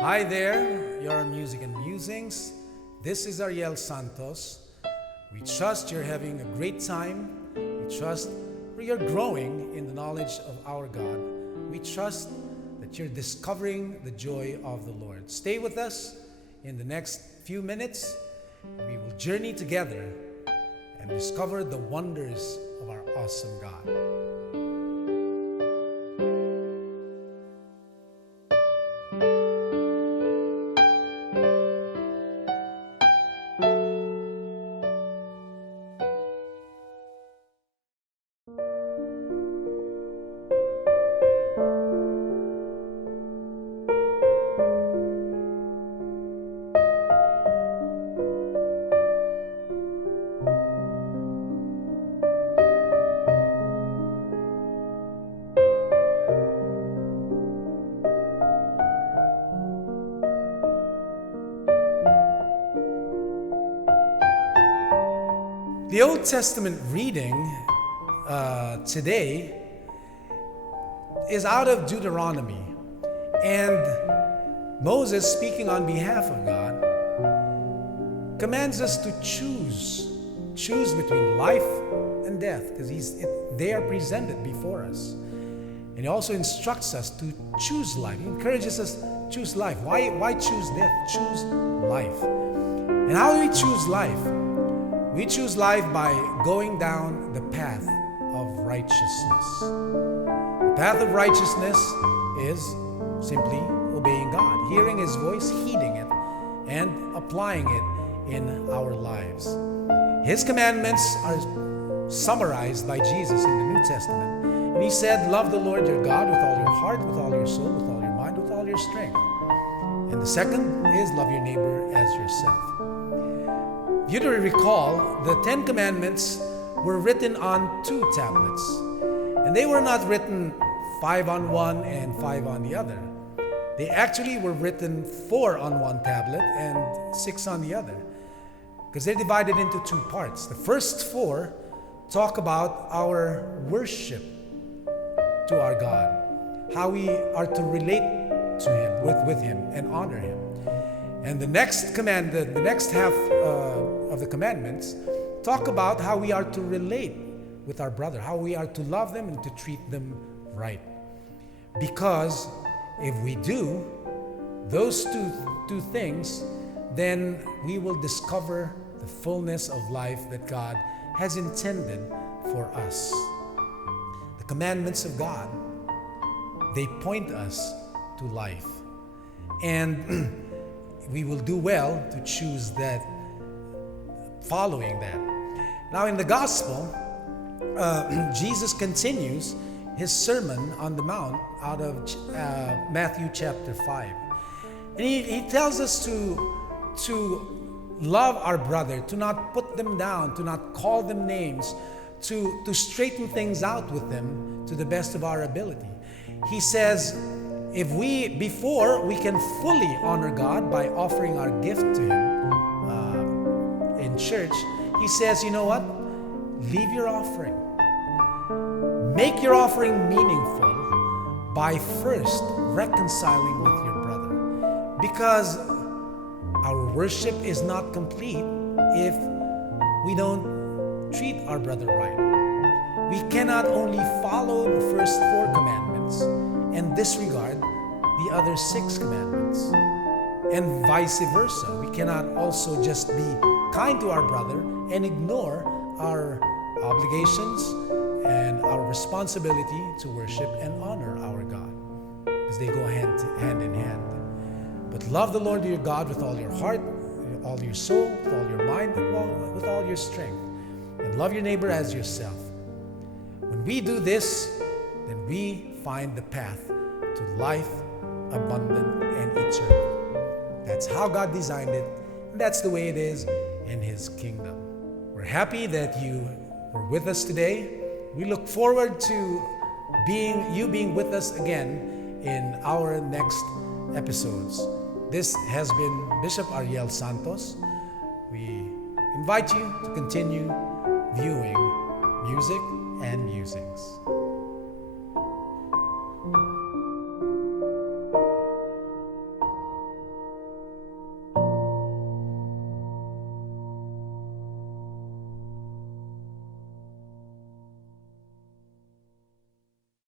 Hi there, you're on Music and Musings. This is Ariel Santos. We trust you're having a great time. We trust you're growing in the knowledge of our God. We trust that you're discovering the joy of the Lord. Stay with us in the next few minutes. We will journey together and discover the wonders of our awesome God. The Old Testament reading today is out of Deuteronomy, and Moses, speaking on behalf of God, commands us to choose between life and death, because they are presented before us. And he also instructs us to choose life. He encourages us to choose life. Why choose death? Choose life. And how do we choose life? We choose life by going down the path of righteousness. The path of righteousness is simply obeying God, hearing His voice, heeding it, and applying it in our lives. His commandments are summarized by Jesus in the New Testament. And He said, love the Lord your God with all your heart, with all your soul, with all your mind, with all your strength. And the second is love your neighbor as yourself. You do recall, the 10 Commandments were written on 2 tablets. And they were not written 5 on one and 5 on the other. They actually were written 4 on one tablet and 6 on the other, because they're divided into 2 parts. The first 4 talk about our worship to our God, how we are to relate to Him, with Him, and honor Him. And the next command, the next half of the commandments, talk about how we are to relate with our brother, how we are to love them and to treat them right. Because if we do those two things, then we will discover the fullness of life that God has intended for us. The commandments of God, they point us to life. And we will do well to choose that, following that. Now in the gospel, Jesus continues His Sermon on the Mount out of Matthew chapter 5. And he tells us to love our brother, to not put them down, to not call them names, to straighten things out with them to the best of our ability. He says, before we can fully honor God by offering our gift to Him in church, He says, you know what? Leave your offering. Make your offering meaningful by first reconciling with your brother. Because our worship is not complete if we don't treat our brother right. We cannot only follow the first 4 commandments and disregard the other 6 commandments, and vice versa. We cannot also just be kind to our brother and ignore our obligations and our responsibility to worship and honor our God, because they go hand in hand. But love the Lord your God with all your heart, all your soul, with all your mind, and with all your strength, and love your neighbor as yourself. When we do this, then we find the path to life, abundant and eternal. That's how God designed it, and that's the way it is in His kingdom. We're happy that you were with us today. We look forward to you being with us again in our next episodes. This has been Bishop Ariel Santos. We invite you to continue viewing Music and Musings.